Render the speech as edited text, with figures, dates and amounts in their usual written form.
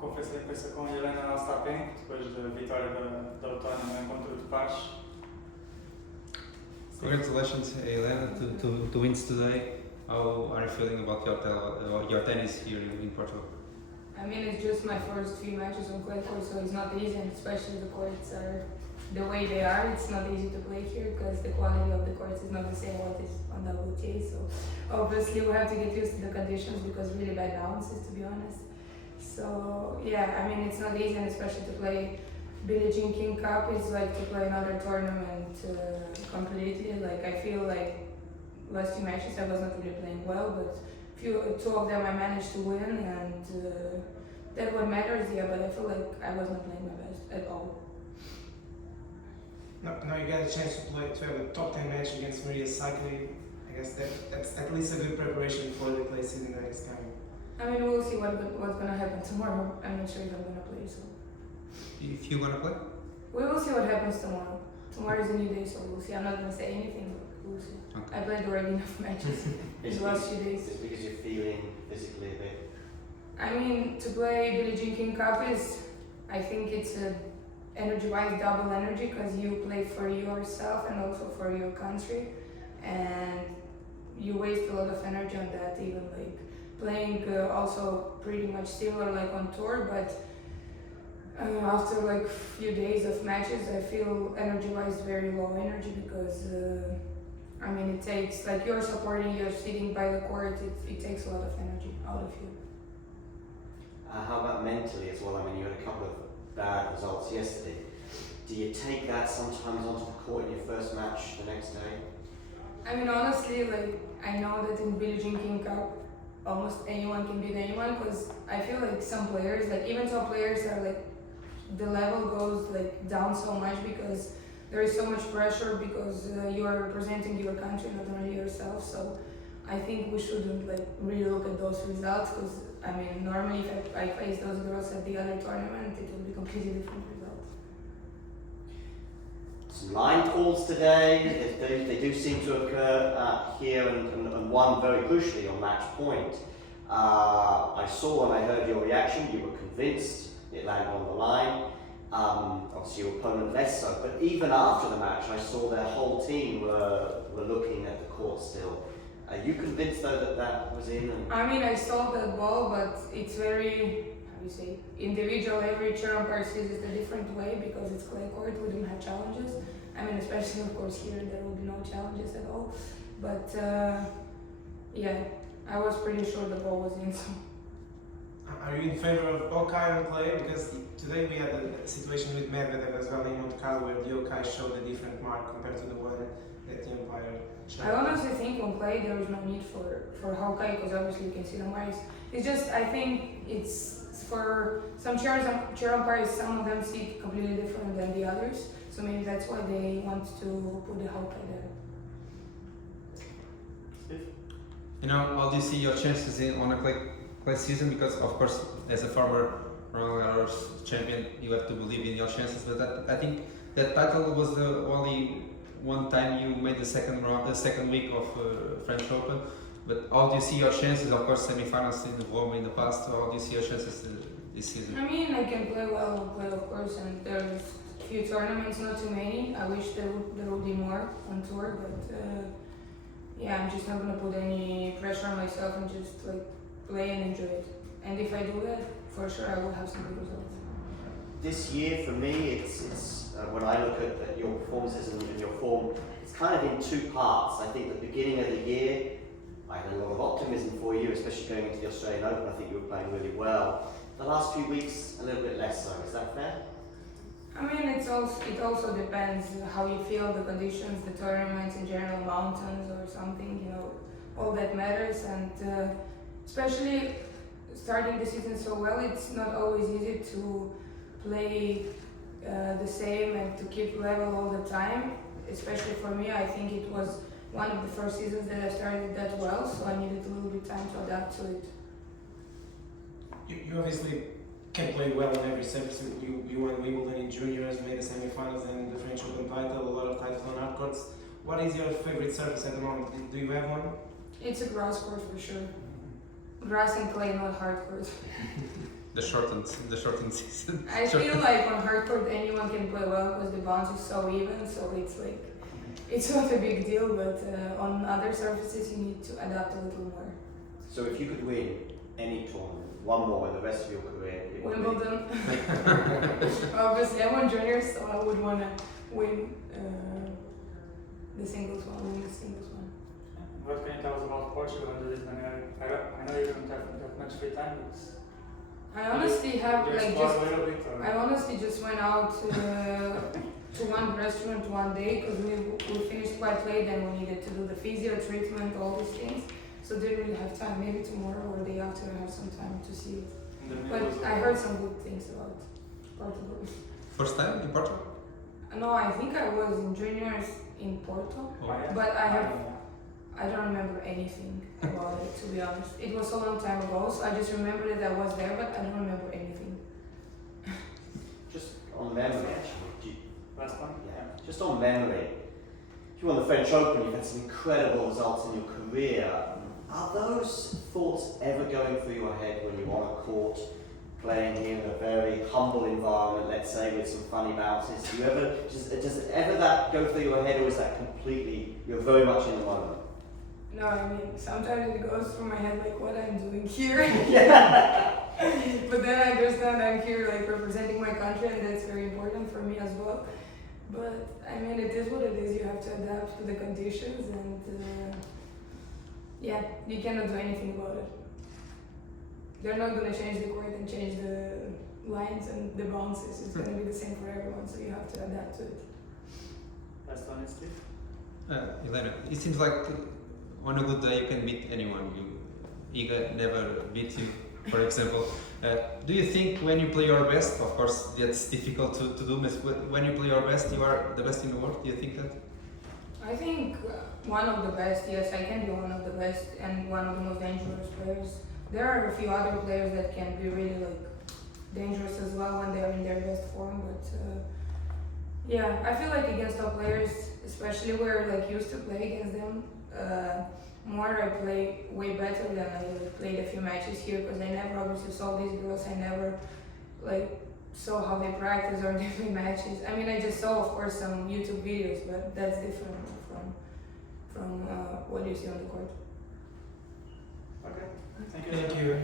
Confessei que foi com a Jelena na Ostapenko, depois da vitória da outono no encontro de pares. Congratulations, Jelena, to wins today. How are you feeling about your tennis here in Portugal? I mean, it's just my first few matches on clay court, so it's not easy, and especially the courts are the way they are. It's not easy to play here because the quality of the courts is not the same what is on WTA. So obviously we have to get used to the conditions because really bad bounces, to be honest. So yeah, I mean, it's not easy, and especially to play Billie Jean King Cup is like to play another tournament completely. Like I feel like last two matches I was not really playing well, but two of them I managed to win, and that what matters. Yeah, but I feel like I was not playing my best at all. Now you got a chance to have a top 10 match against Maria Sakkari. I guess that's at least a good preparation for the clay season that is coming. I mean, we'll see what's gonna happen tomorrow. I'm not sure if I'm gonna play, so If you're gonna play? we will see what happens tomorrow. Tomorrow is a new day, so we'll see. I'm not gonna say anything, but we'll see. Okay. I played already enough matches these last few days. It's because you're feeling physically a bit. I mean, to play Billie Jean King Cup is, I think it's a energy-wise double energy because you play for yourself and also for your country, and you waste a lot of energy on that. Even like playing also pretty much similar like on tour, but after like few days of matches, I feel energy-wise very low energy because I mean it takes like you're supporting, you're sitting by the court. It takes a lot of energy out of you. How about mentally as well? I mean, you had a couple of bad results yesterday. Do you take that sometimes onto the court in your first match the next day? I mean, honestly, like I know that in Billie Jean King Cup, almost anyone can beat anyone because I feel like some players, like even top players, are like the level goes like down so much because there is so much pressure because you are representing your country, not only yourself. So I think we shouldn't like really look at those results because I mean normally if I face those girls at the other tournament, it will be completely different results. Some line calls today, they do seem to occur here and one very crucially on match point. I saw and I heard your reaction, you were convinced it landed on the line. Obviously your opponent less so, but even after the match I saw their whole team were looking at the court still. Are you convinced though that that was in? I mean, I saw that ball, but it's very, how do you say, individual. Every chair umpire sees it a different way because it's clay court, we don't have challenges. I mean, especially of course here there will be no challenges at all. But yeah, I was pretty sure the ball was in. So. Are you in favor of Okai on clay? Because today we had a situation with Medvedev as well in Monte Carlo where the Okai showed a different mark compared to the one that the umpire showed. I honestly think on clay there is no need for Hawkeye because obviously you can see the marks. It's just, I think it's for some chair umpires, some of them see it completely different than the others. So maybe that's why they want to put the Hawkeye there. You know, how do you see your chances on a clay season? Because of course, as a former Roland Garros champion, you have to believe in your chances. But I think that title was the only one time you made the second week of French Open. But how do you see your chances? Of course, semi-finals in Rome in the past. How do you see your chances this season? I mean, I can play well, of course, and there's a few tournaments, not too many. I wish there would be more on tour, but yeah, I'm just not gonna put any pressure on myself and just like play and enjoy it. And if I do that, for sure I will have some good results. This year for me, it's when I look at your performances and your form, it's kind of in two parts. I think the beginning of the year, I had a lot of optimism for you, especially going into the Australian Open. I think you were playing really well. The last few weeks, a little bit less so. Is that fair? I mean, it also depends how you feel, the conditions, the tournaments in general, mountains or something, you know, all that matters. And especially starting the season so well, it's not always easy to play the same and to keep level all the time. Especially for me, I think it was one of the first seasons that I started that well, so I needed a little bit time to adapt to it. You obviously can play well on every surface. You won Wimbledon in juniors, made the semi-finals and the French Open title, a lot of titles on hard courts. What is your favorite surface at the moment? Do you have one? It's a grass court for sure. Grass and clay, not hard court. the shortened season. I feel like on hard court anyone can play well because the bounce is so even, so it's not a big deal, but on other surfaces you need to adapt a little more. So if you could win any tournament, one more in the rest of your career, it would be- Wimbledon. Obviously, I won juniors, so I would want to win the singles one. What can you tell us about Portugal and the Lisbon area? I know you don't have that much free time, but I honestly have you like explore just. a little bit. Or? I honestly just went out to one restaurant one day because we finished quite late and we needed to do the physio treatment, all these things. So didn't really have time. Maybe tomorrow or the day after I have some time to see it. But I heard some good things about Portugal. First time in Portugal? No, I think I was in juniors in Porto, Oh. but I don't remember anything about it, to be honest. It was a long time ago, so I just remember that I was there, but I don't remember anything. Just on memory, actually. Do you, Last one? yeah. Just on memory. You won the French Open. You've had some incredible results in your career. Are those thoughts ever going through your head when you're on a court, playing here in a very humble environment, let's say, with some funny bounces? Do you ever does ever that go through your head, or is that completely you're very much in the moment? No, I mean, sometimes it goes through my head like what I'm doing here. But then I understand I'm here like representing my country and that's very important for me as well. But I mean, it is what it is. You have to adapt to the conditions and yeah, you cannot do anything about it. They're not going to change the court and change the lines and the bounces. It's going to be the same for everyone, so you have to adapt to it. Last one is Steve. Jelena, it seems like on a good day you can beat anyone. Iga never beats you, for example. Do you think when you play your best, of course that's difficult to do, but when you play your best, you are the best in the world? Do you think that? I think one of the best, yes, I can be one of the best and one of the most dangerous players. There are a few other players that can be really like dangerous as well when they are in their best form, but yeah, I feel like against top players, especially where like used to play against them, more I play way better than I played a few matches here because I never obviously saw these girls. I never like saw how they practice or they play matches. I mean, I just saw of course some YouTube videos, but that's different from what you see on the court. Okay. Thank you. Thank you.